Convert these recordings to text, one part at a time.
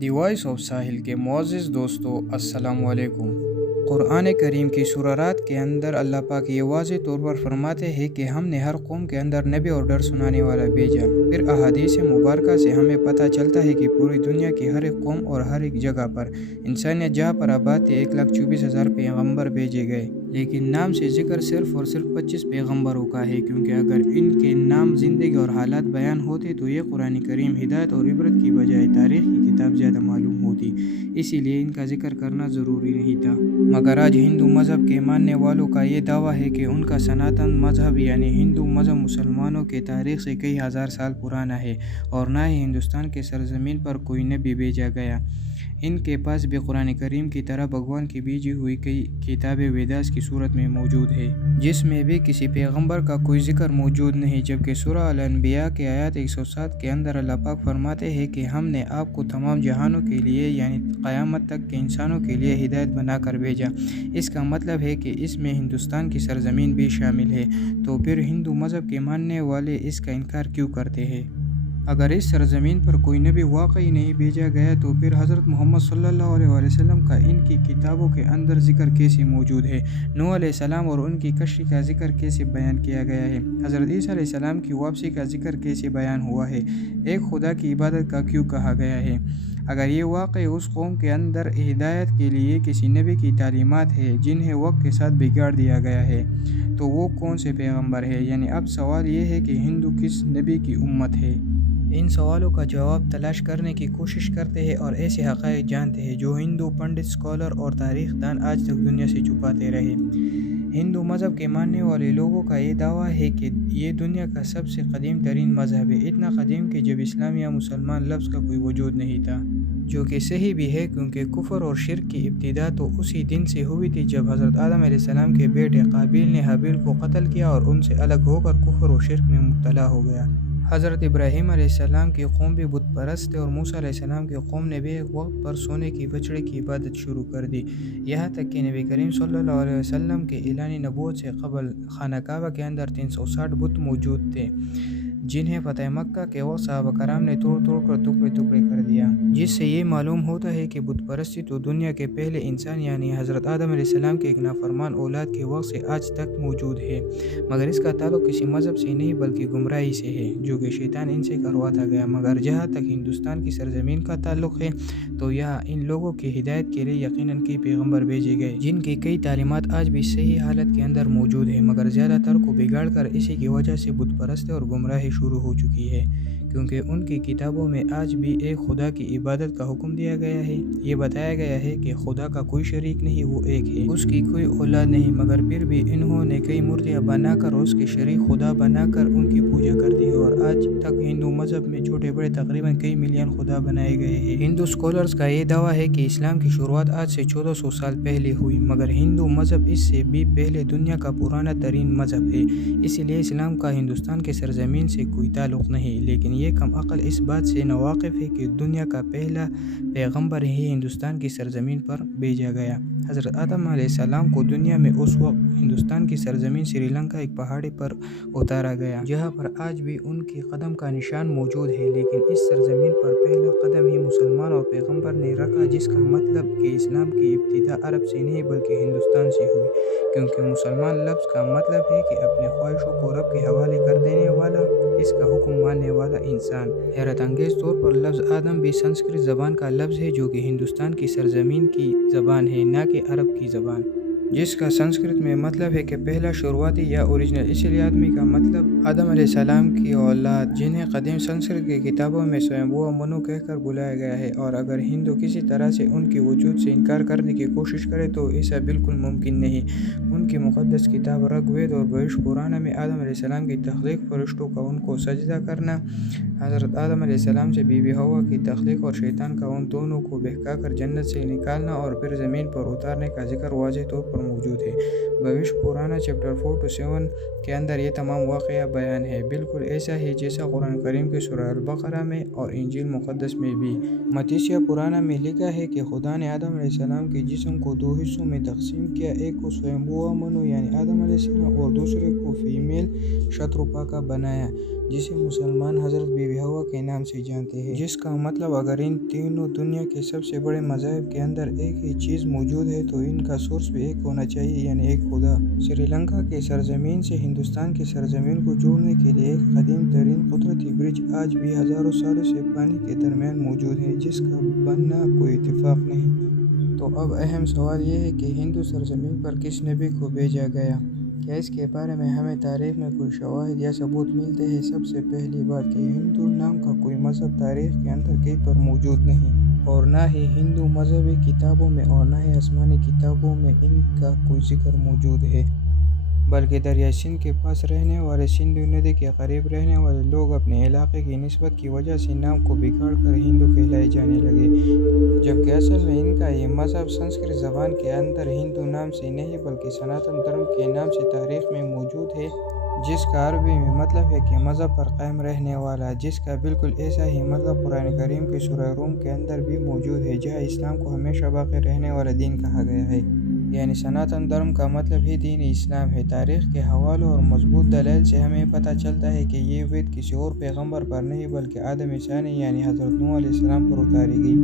The voice of ساحل کے معزز دوستو السلام علیکم۔ قرآن کریم کی سورات کے اندر اللہ پاک یہ واضح طور پر فرماتے ہیں کہ ہم نے ہر قوم کے اندر نبی اور ڈر سنانے والا بھیجا۔ پھر احادیث مبارکہ سے ہمیں پتہ چلتا ہے کہ پوری دنیا کی ہر ایک قوم اور ہر ایک جگہ پر انسانیت جہاں پر آباد تھی 1,24,000 پیغمبر بھیجے گئے، لیکن نام سے ذکر صرف اور صرف 25 پیغمبروں کا ہے، کیونکہ اگر ان کے نام زندگی اور حالات بیان ہوتے تو یہ قرآن کریم ہدایت اور عبرت کی بجائے تاریخ کی کتاب زیادہ معلوم ہوتی، اسی لیے ان کا ذکر کرنا ضروری نہیں تھا۔ مگر آج ہندو مذہب کے ماننے والوں کا یہ دعویٰ ہے کہ ان کا سناتن مذہب یعنی ہندو مذہب مسلمانوں کے تاریخ سے کئی ہزار سال پرانا ہے، اور نہ ہی ہندوستان کے سرزمین پر کوئی نبی بھیجا گیا۔ ان کے پاس بھی قرآن کریم کی طرح بھگوان کی بھیجی ہوئی کئی کتابیں ویداس کی صورت میں موجود ہے، جس میں بھی کسی پیغمبر کا کوئی ذکر موجود نہیں، جبکہ سورہ الانبیاء کے آیات 107 کے اندر اللہ پاک فرماتے ہیں کہ ہم نے آپ کو تمام جہانوں کے لیے یعنی قیامت تک کے انسانوں کے لیے ہدایت بنا کر بھیجا۔ اس کا مطلب ہے کہ اس میں ہندوستان کی سرزمین بھی شامل ہے، تو پھر ہندو مذہب کے ماننے والے اس کا انکار کیوں کرتے ہیں؟ اگر اس سرزمین پر کوئی نبی واقعی نہیں بھیجا گیا تو پھر حضرت محمد صلی اللہ علیہ وسلم کا ان کی کتابوں کے اندر ذکر کیسے موجود ہے؟ نوح علیہ السلام اور ان کی کشتی کا ذکر کیسے بیان کیا گیا ہے؟ حضرت عیسیٰ علیہ السلام کی واپسی کا ذکر کیسے بیان ہوا ہے؟ ایک خدا کی عبادت کا کیوں کہا گیا ہے؟ اگر یہ واقعی اس قوم کے اندر ہدایت کے لیے کسی نبی کی تعلیمات ہے جنہیں وقت کے ساتھ بگاڑ دیا گیا ہے، تو وہ کون سے پیغمبر ہے؟ یعنی اب سوال یہ ہے کہ ہندو کس نبی کی امت ہے؟ ان سوالوں کا جواب تلاش کرنے کی کوشش کرتے ہیں اور ایسے حقائق جانتے ہیں جو ہندو پنڈت، اسکالر اور تاریخ دان آج تک دنیا سے چھپاتے رہے۔ ہندو مذہب کے ماننے والے لوگوں کا یہ دعویٰ ہے کہ یہ دنیا کا سب سے قدیم ترین مذہب ہے، اتنا قدیم کہ جب اسلام یا مسلمان لفظ کا کوئی وجود نہیں تھا، جو کہ صحیح بھی ہے، کیونکہ کفر اور شرک کی ابتدا تو اسی دن سے ہوئی تھی جب حضرت آدم علیہ السلام کے بیٹے قابیل نے حابیل کو قتل کیا اور ان سے الگ ہو کر کفر اور شرک میں مبتلا ہو گیا۔ حضرت ابراہیم علیہ السلام کی قوم بھی بت پرست تھے اور موسیٰ علیہ السلام کی قوم نے بھی ایک وقت پر سونے کی بچڑے کی عبادت شروع کر دی، یہاں تک کہ نبی کریم صلی اللہ علیہ وسلم کے اعلان نبوت سے قبل خانہ کعبہ کے اندر 360 بت موجود تھے، جنہیں فتح مکہ کے وقت صحابہ کرام نے توڑ توڑ کر ٹکڑے ٹکڑے کر دیا، جس سے یہ معلوم ہوتا ہے کہ بت پرستی تو دنیا کے پہلے انسان یعنی حضرت آدم علیہ السلام کے ایک نافرمان اولاد کے وقت سے آج تک موجود ہے، مگر اس کا تعلق کسی مذہب سے نہیں بلکہ گمراہی سے ہے، جو کہ شیطان ان سے کرواتا گیا۔ مگر جہاں تک ہندوستان کی سرزمین کا تعلق ہے تو یہاں ان لوگوں کی ہدایت کے لیے یقیناً کئی پیغمبر بھیجے گئے، جن کی کئی تعلیمات آج بھی صحیح حالت کے اندر موجود ہیں، مگر زیادہ تر کو بگاڑ کر اسی کی وجہ سے بت پرستی اور گمراہی شروع ہو چکی ہے، کیونکہ ان کی کتابوں میں آج بھی ایک خدا کی عبادت کا حکم دیا گیا ہے۔ یہ بتایا گیا ہے کہ خدا کا کوئی شریک نہیں، وہ ایک ہے، اس کی کوئی اولاد نہیں، مگر پھر بھی انہوں نے کئی مورتیاں بنا کر اس کے شریک خدا بنا کر ان کی پوجا کر دی ہے، اور آج تک ہندو مذہب میں چھوٹے بڑے تقریباً کئی ملین خدا بنائے گئے ہیں۔ ہندو اسکالرز کا یہ دعویٰ ہے کہ اسلام کی شروعات آج سے 1400 سال پہلے ہوئی، مگر ہندو مذہب اس سے بھی پہلے دنیا کا پرانا ترین مذہب ہے، اسی لیے اسلام کا ہندوستان کے سرزمین سے کوئی تعلق نہیں، لیکن یہ کم عقل اس بات سے ناواقف ہے کہ دنیا کا پہلا پیغمبر ہی ہندوستان کی سرزمین پر بھیجا گیا۔ حضرت آدم علیہ السلام کو دنیا میں اس وقت ہندوستان کی سرزمین سری لنکا ایک پہاڑی پر اتارا گیا، جہاں پر آج بھی ان کے قدم کا نشان موجود ہے، لیکن اس سرزمین پر پہلا قدم ہی مسلمان اور پیغمبر نے رکھا، جس کا مطلب کہ اسلام کی ابتدا عرب سے نہیں بلکہ ہندوستان سے ہوئی، کیونکہ مسلمان لفظ کا مطلب ہے کہ اپنے خواہشوں کو رب کے حوالے کر دینے والا، اس کا حکم ماننے والا انسان۔ حیرت انگیز طور پر لفظ آدم بھی سنسکرت زبان کا لفظ ہے، جو کہ ہندوستان کی سرزمین کی زبان ہے، نہ کہ عرب کی زبان، جس کا سنسکرت میں مطلب ہے کہ پہلا شروعاتی یا اوریجنل، اس لیے آدمی کا مطلب آدم علیہ السلام کی اولاد، جنہیں قدیم سنسکرت کی کتابوں میں سویمبھو منو کہہ کر بلایا گیا ہے، اور اگر ہندو کسی طرح سے ان کے وجود سے انکار کرنے کی کوشش کرے تو ایسا بالکل ممکن نہیں۔ ان کی مقدس کتاب رگ وید اور بھوش پرانا میں آدم علیہ السلام کی تخلیق، فرشتوں کا ان کو سجدہ کرنا، حضرت آدم علیہ السلام سے بی بی حوا کی تخلیق اور شیطان کا ان دونوں کو بہکا کر جنت سے نکالنا اور پھر زمین پر اتارنے کا ذکر واضح طور پر موجود ہے۔ بھوش پرانا چیپٹر 4-7 کے اندر یہ تمام واقعہ بیان ہے، بالکل ایسا ہی جیسا قرآن کریم کے سورہ البقرہ میں اور انجیل مقدس میں بھی۔ متیسیہ پرانا میں لکھا ہے کہ خدا نے آدم علیہ السلام کے جسم کو 2 حصوں میں تقسیم کیا، ایک کو سویمبھو منو یعنی آدم علیہ السلام اور دوسرے کو فیمیل شتروپا کا بنایا، جسے مسلمان حضرت بی بی حوا کے نام سے جانتے ہیں، جس کا مطلب اگر ان تینوں دنیا کے سب سے بڑے مذاہب کے اندر ایک ہی چیز موجود ہے تو ان کا سورس بھی ایک ہونا چاہیے، یعنی ایک خدا۔ سری لنکا کے سرزمین سے ہندوستان کی سرزمین کو جوڑنے کے لیے ایک قدیم ترین قدرتی برج آج بھی ہزاروں سالوں سے پانی کے درمیان موجود ہے، جس کا بننا کوئی اتفاق نہیں۔ تو اب اہم سوال یہ ہے کہ ہندو سرزمین پر کس نبی کو بھیجا گیا؟ کیا اس کے بارے میں ہمیں تاریخ میں کوئی شواہد یا ثبوت ملتے ہیں؟ سب سے پہلی بات کہ ہندو نام کا کوئی مذہب تاریخ کے اندر کہیں پر موجود نہیں، اور نہ ہی ہندو مذہبی کتابوں میں اور نہ ہی آسمانی کتابوں میں ان کا کوئی ذکر موجود ہے، بلکہ دریائے سندھ کے پاس رہنے والے سندھو ندی کے قریب رہنے والے لوگ اپنے علاقے کی نسبت کی وجہ سے نام کو بگاڑ کر ہندو کہلائے جانے لگے، جبکہ اصل میں ان کا یہ مذہب سنسکرت زبان کے اندر ہندو نام سے نہیں بلکہ سناتن دھرم کے نام سے تاریخ میں موجود ہے، جس کا عربی میں مطلب ہے کہ مذہب پر قائم رہنے والا، جس کا بالکل ایسا ہی مطلب قرآن کریم کی سورہ روم کے اندر بھی موجود ہے، جہاں اسلام کو ہمیشہ باقی رہنے والا دین کہا گیا ہے، یعنی سناتن دھرم کا مطلب ہی دین اسلام ہے۔ تاریخ کے حوالوں اور مضبوط دلائل سے ہمیں پتہ چلتا ہے کہ یہ وید کسی اور پیغمبر پر نہیں بلکہ آدم ثانی یعنی حضرت نوح علیہ السلام پر اتاری گئی،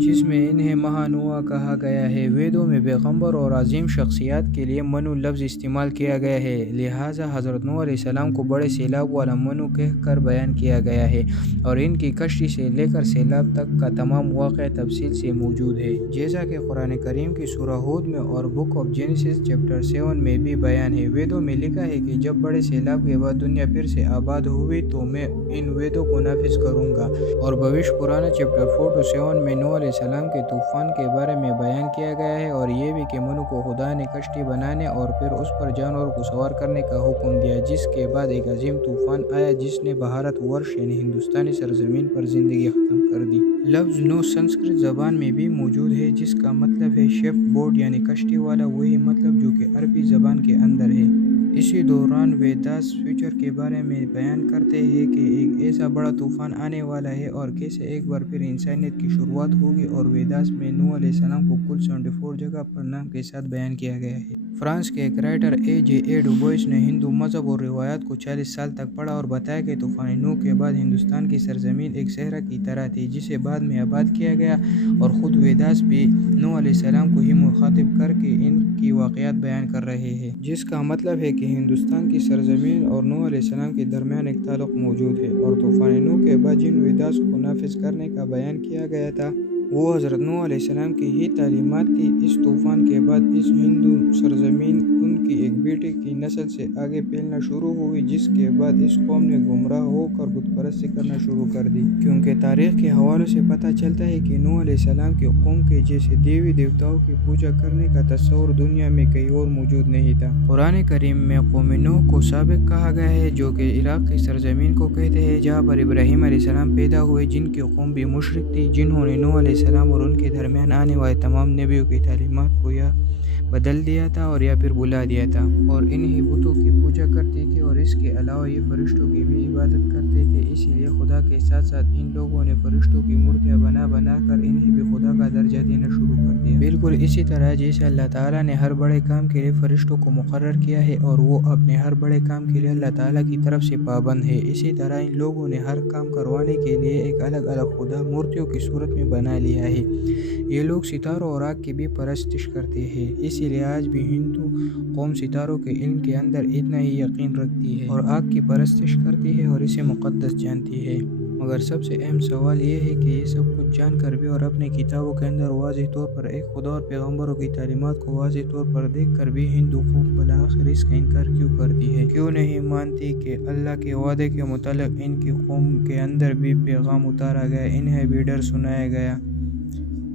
جس میں انہیں مہانوا کہا گیا ہے۔ ویدوں میں پیغمبر اور عظیم شخصیات کے لیے منو لفظ استعمال کیا گیا ہے، لہٰذا حضرت نوح علیہ السلام کو بڑے سیلاب والا منو کہہ کر بیان کیا گیا ہے، اور ان کی کشتی سے لے کر سیلاب تک کا تمام واقعہ تفصیل سے موجود ہے، جیسا کہ قرآن کریم کی سورہ ہود میں اور بک آف جینیسس چیپٹر 7 میں بھی بیان ہے۔ ویدوں میں لکھا ہے کہ جب بڑے سیلاب کے بعد دنیا پھر سے آباد ہوئی تو میں ان ویدوں کو نافذ کروں گا، اور بھوشیہ پرانا چیپٹر 4-7 میں نوح علیہ السلام کے طوفان کے بارے میں بیان کیا گیا ہے، اور یہ بھی کہ منو کو خدا نے کشتی بنانے اور پھر اس پر جانوروں کو سوار کرنے کا حکم دیا، جس کے بعد ایک عظیم طوفان آیا جس نے بھارت ورش یعنی ہندوستانی سرزمین پر زندگی ختم کر دی۔ لفظ نوح سنسکرت زبان میں بھی موجود ہے، جس کا مطلب ہے شپ بورڈ یعنی کشتی والا، وہی مطلب جو کہ عربی زبان کے اندر ہے۔ اسی دوران ویداس فیوچر کے بارے میں بیان کرتے ہیں کہ ایک ایسا بڑا طوفان آنے والا ہے اور کیسے ایک بار پھر انسانیت کی شروعات ہوگی، اور ویداس میں نوح علیہ السلام کو کل 74 جگہ پر نام کے ساتھ بیان کیا گیا ہے۔ فرانس کے ایک رائٹر A.J.A. ڈوبوئس نے ہندو مذہب اور روایات کو 40 سال تک پڑھا اور بتایا کہ طوفان نوح کے بعد ہندوستان کی سرزمین ایک صحرا کی طرح تھی جسے بعد میں آباد کیا گیا، اور خود ویداس بھی نوح علیہ السلام کو ہی مخاطب کر کے ان کی واقعات بیان کر رہے ہیں، جس کا مطلب ہے کہ ہندوستان کی سرزمین اور نوح علیہ السلام کے درمیان ایک تعلق موجود ہے، اور طوفان نوح کے بعد جن ویداس کو نافذ کرنے کا بیان کیا گیا تھا وہ حضرت نوح علیہ السلام کی ہی تعلیمات تھی۔ اس طوفان کے بعد اس ہندو سرزمین ان کی ایک بیٹی کی نسل سے آگے پھیلنا شروع ہوئی، جس کے بعد اس قوم نے گمراہ ہو کر بت پرستی کرنا شروع کر دی، کیونکہ تاریخ کے حوالوں سے پتہ چلتا ہے کہ نوح علیہ السلام کی قوم کے جیسے دیوی دیوتاؤں کی پوجا کرنے کا تصور دنیا میں کہیں اور موجود نہیں تھا۔ قرآن کریم میں قوم نوح کو سابق کہا گیا ہے، جو کہ عراق کی سرزمین کو کہتے ہیں، جہاں پر ابراہیم علیہ السلام پیدا ہوئے، جن کی قوم بھی مشرک تھی، جنہوں نے نوح علیہ السلام اور ان کے درمیان آنے والے تمام نبیوں کی تعلیمات کو یا بدل دیا تھا اور یا پھر بلا دیا تھا، اور انہی بتوں کی پوجا کرتے تھے، اور اس کے علاوہ یہ فرشتوں کی بھی عبادت کرتے تھے، اسی لیے خدا کے ساتھ ساتھ ان لوگوں نے فرشتوں کی مورتیاں بنا بنا کر انہیں بھی خدا کا درجہ دینا شروع کر دیا، بالکل اسی طرح جیسے اللہ تعالیٰ نے ہر بڑے کام کے لیے فرشتوں کو مقرر کیا ہے اور وہ اپنے ہر بڑے کام کے لیے اللہ تعالیٰ کی طرف سے پابند ہے، اسی طرح ان لوگوں نے ہر کام کروانے کے لیے ایک الگ الگ خدا مورتیوں کی صورت میں بنا لیا ہے۔ یہ لوگ ستاروں اور آگ کی بھی پرستش کرتے ہیں، اسی لیے آج بھی ہندو قوم ستاروں کے علم کے اندر اتنا ہی یقین رکھتی ہے اور آگ کی پرستش کرتی ہے اور اسے مقدس جانتی ہے۔ مگر سب سے اہم سوال یہ ہے کہ یہ سب کچھ جان کر بھی اور اپنے کتابوں کے اندر واضح طور پر ایک خدا اور پیغمبروں کی تعلیمات کو واضح طور پر دیکھ کر بھی ہندو قوم بالآخر اس کا انکار کیوں کرتی ہے؟ کیوں نہیں مانتی کہ اللہ کے وعدے کے متعلق ان کی قوم کے اندر بھی پیغام اتارا گیا، انہیں بھی ڈر سنایا گیا؟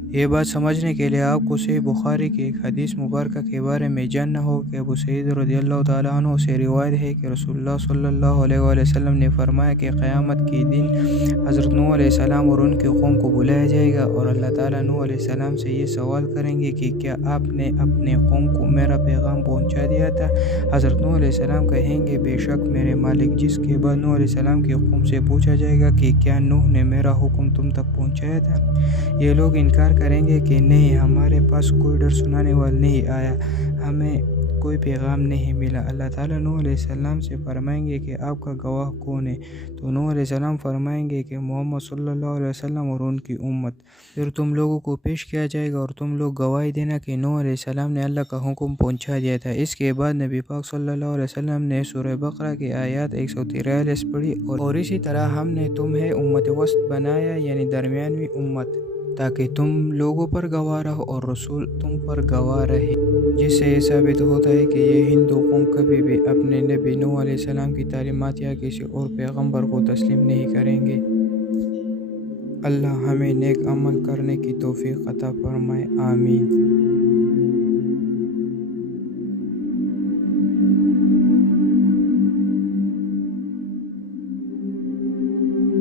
یہ بات سمجھنے کے لیے آپ کو صحیح بخاری کی ایک حدیث مبارکہ کے بارے میں جاننا ہو کہ ابو سعید رضی اللہ تعالیٰ عنہ سے روایت ہے کہ رسول اللہ صلی اللہ علیہ وآلہ وسلم نے فرمایا کہ قیامت کے دن حضرت نوح علیہ السلام اور ان کی قوم کو بلایا جائے گا، اور اللہ تعالیٰ نوح علیہ السلام سے یہ سوال کریں گے کہ کیا آپ نے اپنے قوم کو میرا پیغام پہنچا دیا تھا؟ حضرت نوح علیہ السلام کہیں گے بے شک میرے مالک، جس کے بعد نوح علیہ السلام کی قوم سے پوچھا جائے گا کہ کیا نوح نے میرا حکم تم تک پہنچایا تھا؟ یہ لوگ انکار کریں گے کہ نہیں، ہمارے پاس کوئی ڈر سنانے والا نہیں آیا، ہمیں کوئی پیغام نہیں ملا۔ اللہ تعالیٰ نوح علیہ السلام سے فرمائیں گے کہ آپ کا گواہ کون ہے؟ تو نوح علیہ السلام فرمائیں گے کہ محمد صلی اللہ علیہ وسلم اور ان کی امت۔ پھر تم لوگوں کو پیش کیا جائے گا اور تم لوگ گواہی دینا کہ نوح علیہ السلام نے اللہ کا حکم پہنچا دیا تھا۔ اس کے بعد نبی پاک صلی اللہ علیہ وسلم نے سورہ بقرہ کی آیات 143 پڑھی اور اسی طرح ہم نے تمہیں امت وسط بنایا، یعنی درمیانوی امت، تاکہ تم لوگوں پر گواہ رہو اور رسول تم پر گواہ رہے، جس سے یہ ثابت ہوتا ہے کہ یہ ہندو قوم کبھی بھی اپنے نبی نوح علیہ السلام کی تعلیمات یا کسی اور پیغمبر کو تسلیم نہیں کریں گے۔ اللہ ہمیں نیک عمل کرنے کی توفیق عطا فرمائے، آمین۔